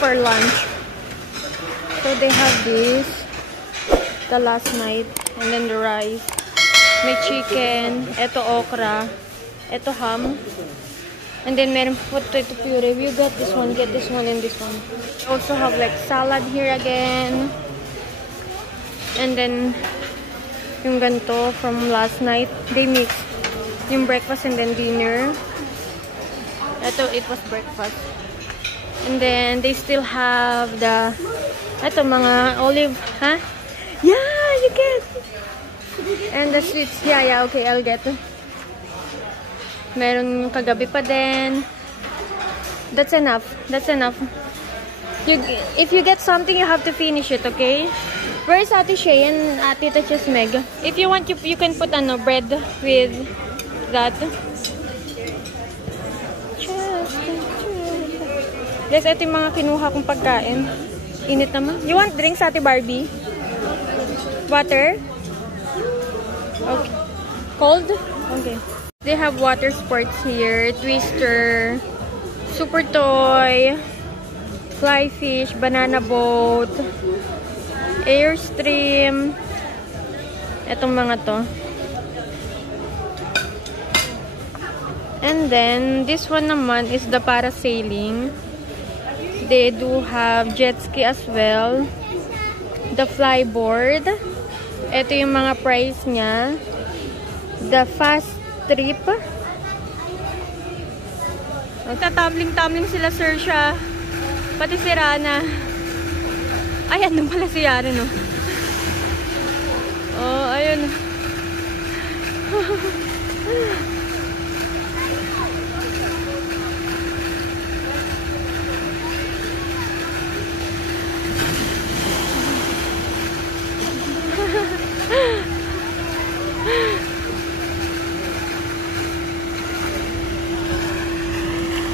for lunch. So they have this, the last night, and then the rice. May chicken, eto okra, eto ham, and then meron potato puree. If you get this one, and this one. Also have like salad here again. And then yung ganito from last night, they mixed yung breakfast and then dinner. Ito, it was breakfast. And then they still have the ito mga olive, huh? Yeah, you get. And the sweets, yeah, okay, I'll get. Meron kagabi pa din. That's enough. If you get something, you have to finish it, okay? Where is Ate Shay and Tita Chesmeg? If you want, you can put bread with that. Guys, ito yung mga kinuha kong pagkain. Init naman. You want drinks, Ate Barbie? Water? Okay. Cold? Okay. They have water sports here. Twister, Super Toy, Fly Fish, Banana Boat, Airstream. Etong mga to. And then, this one naman is the parasailing. They do have jet ski as well. The flyboard. Ito yung mga price niya. The fast trip. Nagtatamling-tamling sila, Saoirse. Pati si Rana. Ayan, nung pala si Yara, no? Oh, ayun.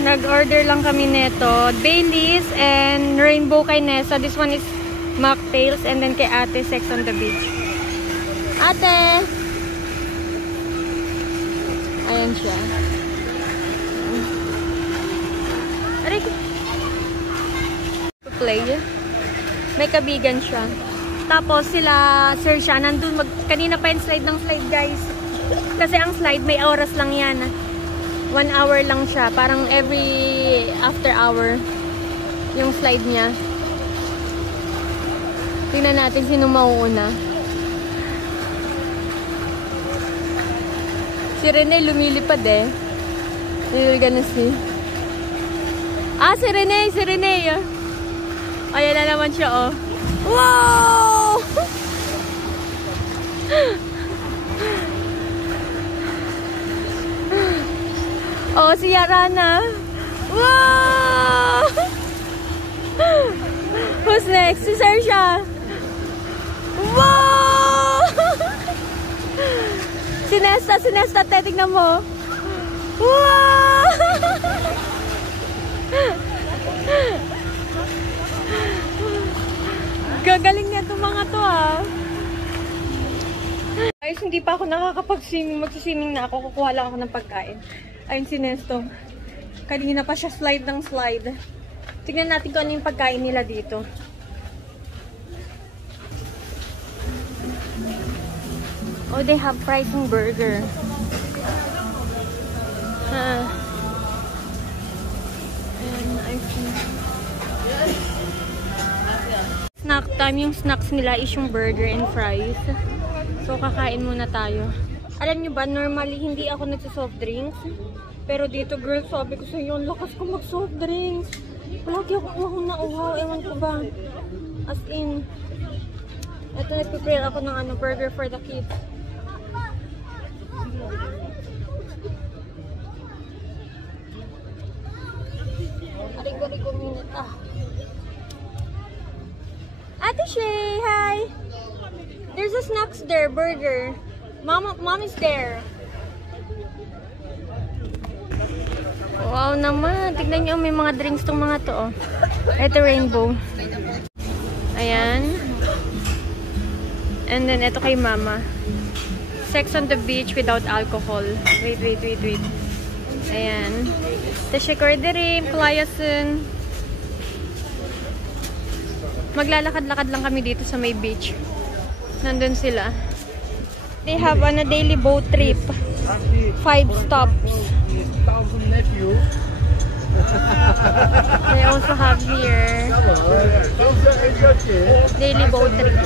Nag-order lang kami neto. Baileys and Rainbow kay Nessa. This one is mocktails and then kay Ate Sex on the Beach. Ate! Ayan siya. Aray ko. Play. May kabigan siya. Tapos sila, Saoirse, nandun kanina pa yung slide ng slide, guys. Kasi ang slide, may oras lang yan. 1 hour lang siya. Parang every after hour yung slide niya. Tingnan natin sino mauuna. Si Rene lumilipad eh. You're gonna see. Ah, si Rene! Ayan na naman siya, oh. Wow! Oh, si Yarana. Wow! Who's next? Si Saoirse. Wow! Si Nesta, tignan mo. Wow! Gagaling niya itong mga to, ah. Guys, hindi pa ako nakakapag-swimming. Mag-swimming na ako. Kukuha lang ako ng pagkain. Ayun si Nesto. Kanina pa siya slide ng slide. Tignan natin kung ano yung pagkain nila dito. Oh, they have fries and burger. And I think snack time. Yung snacks nila is yung burger and fries. So, kakain muna tayo. Alam nyo ba, normally hindi ako nagsa-soft drinks. Pero dito, girl, sabi ko sa iyo, lakas ko mag-soft drinks. Palagi ako nauhaw. Ewan ko ba. As in, ito, nagpiprepare ako ng burger for the kids. Arigo-rigo minute, ah. Ate Shay, hi! There's a snacks there, burger. Mom is there. Wow naman. Tignan nyo, may mga drinks tong mga to, oh. Ito rainbow. Ayan. And then, ito kay Mama. Sex on the Beach without alcohol. Wait. Ayan. Teşekkür ederim. Kolay gelsin. Maglalakad-lakad lang kami dito sa may beach. Nandun sila. They have on a daily boat trip. 5 stops. They also have here daily boat trip.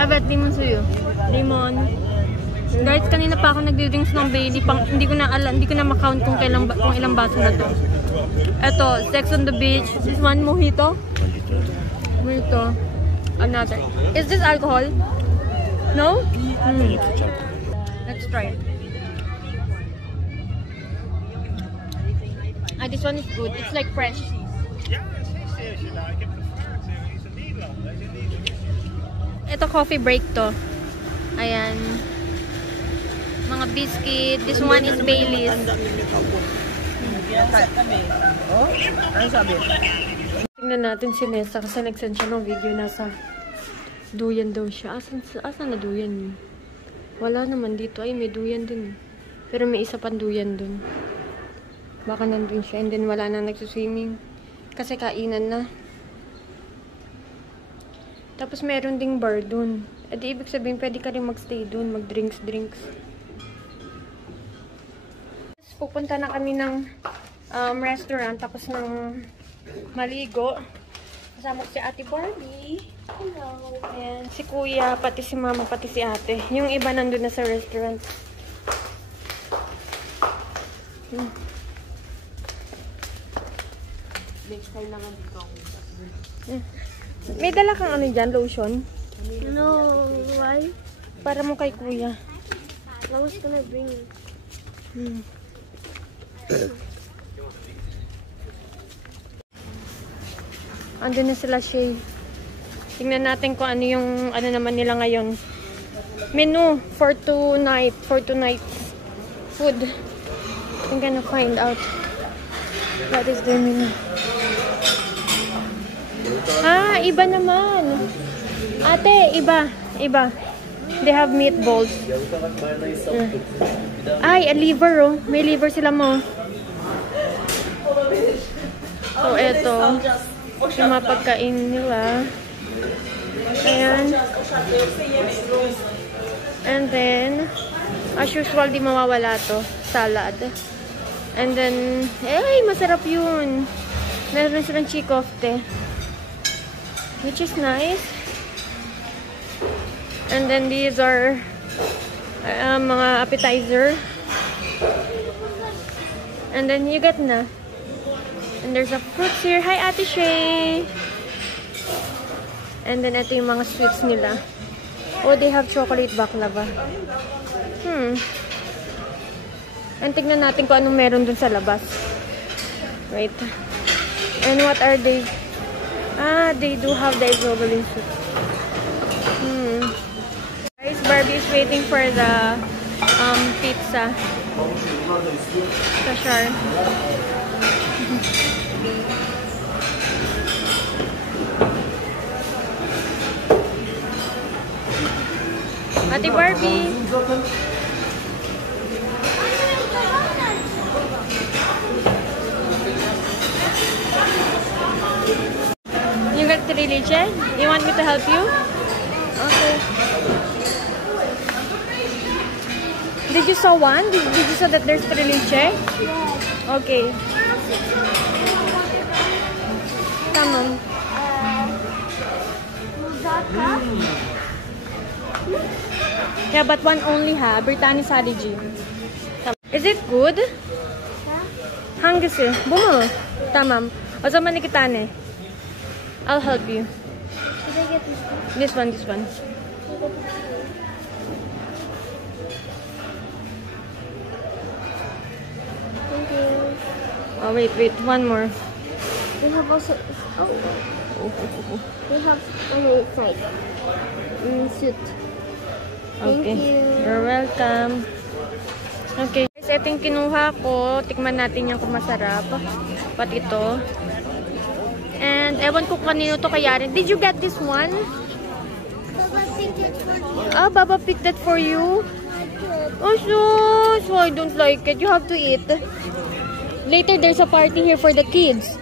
Abat, limon suyo. Limon. Guys, kanina pa ako nagdi-drinks ng Bailey. Hindi ko na ma-count kung ilang baso na to. Ito, Sex on the Beach. This one, mojito. Mojito. Another. Is this alcohol? No? Let's try it. This one is good. It's like fresh. Ito coffee break to. Ayan. Mga biscuit. This one is Baileys. Tingnan natin si Nessa kasi nag-send siya ng video nasa duyan daw siya. Asan na duyan niya? Wala naman dito. Ay, may duyan dun. Pero may isa pang duyan dun. Baka nandun siya. And then wala na nagsuswimming. Kasi kainan na. Tapos meron ding bar dun. E di ibig sabihin, pwede ka rin magstay dun. Mag-drinks. Pupunta na kami ng restaurant. Tapos ng maligo. Kasama ko si Ate Barbie. Hello. Ayan. Si Kuya, pati si Mama, pati si Ate. Yung iba nandun na sa restaurant. Next time naman dito ako. May dala kang ano dyan, lotion? No, why? Para mo kay Kuya. I was gonna bring it. Andun na sila, Shay. Tingnan natin kung ano yung ano naman nila ngayon. Menu for tonight. For tonight's food. I'm gonna find out what is their menu. Ah, iba naman. Ate, iba. They have meatballs. Ay, a liver oh. May liver sila mo. So, eto. Yung mga pagkain nila. Ayan. And then, as usual, di mawawala to. Salad. And then, ay, masarap yun. Meron silang chikofte. Which is nice. And then these are mga appetizer. And then you get na. And there's a fruits here. Hi, Ate Shay! And then ito yung mga sweets nila. Oh, they have chocolate baklava. And tignan natin kung anong meron dun sa labas. Wait. And what are they? Ah, they do have the isobalin soup. Guys, Barbie is waiting for the pizza. Kashar. Ate Barbie. You got 3 leche? You want me to help you? Okay. Did you saw one? Did you saw that there's 3 leche? Yes. Okay. Come on. Yeah, but one only ha. Brittany Sadiji. Is it good? Hangisi. Bumo. Tamam. O zaman ni kita ne. I'll help you. Should I get This one. Thank you. Oh, wait. One more. We have also. We have on the side. Suit. Thank Okay. you. You're welcome. Okay. Guys, ito yung kinuha ko. Tikman natin yung kung masarap. Pati ito. And ewan ko kanino to kaya rin. Did you get this one? Baba picked it for you. Ah, Baba picked that for you? Oh, so I don't like it. You have to eat. Later, there's a party here for the kids.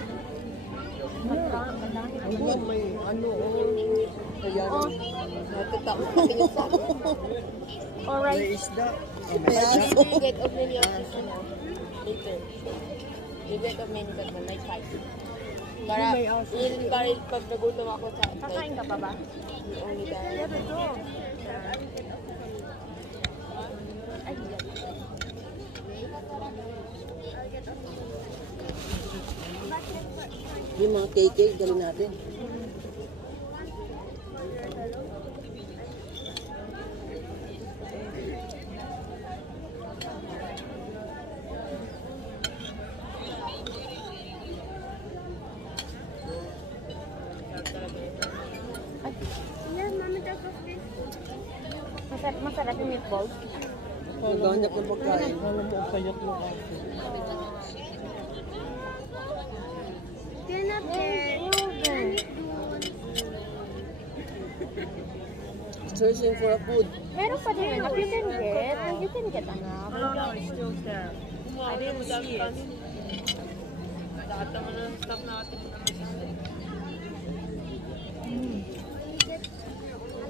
Alright. Para pag nagutom ako sa... Kakain ka pa ba? Yung mga cake, gawin natin. Masarap yung meatballs. Ganyak yung pagkain. Alam mo, ang kayak mo. Get up there. Searching for a food. Meron pa din anak. You can get. You can get anak. No, it's still there. I didn't see it. Lahat naman ng stuff natin.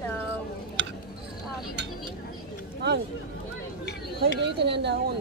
Hello. Ang, kaya dito na ang dahon.